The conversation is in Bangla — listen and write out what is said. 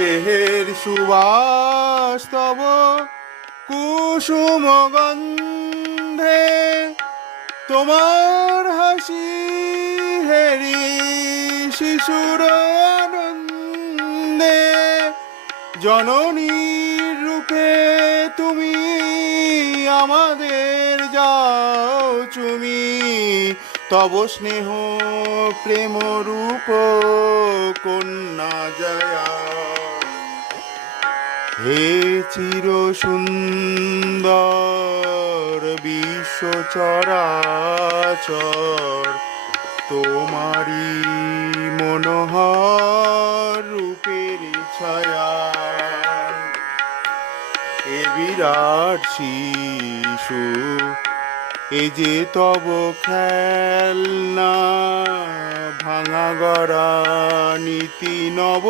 দেহের সুবাস তব কুসুম গন্ধে, তোমার হাসি হেরি শিশুর আনন্দে। জননীর রূপে তুমি আমাদের যাও চুমি, তব স্নেহ প্রেম রূপ কন্যা জয়া। হে চির সুন্দর বিশ্ব চরাচর, তোমারি মনোহর রূপের ছায়া। এ বিরাট শিশু, এ যে তব খেলনা, ভাঙা গড়া নীতি নব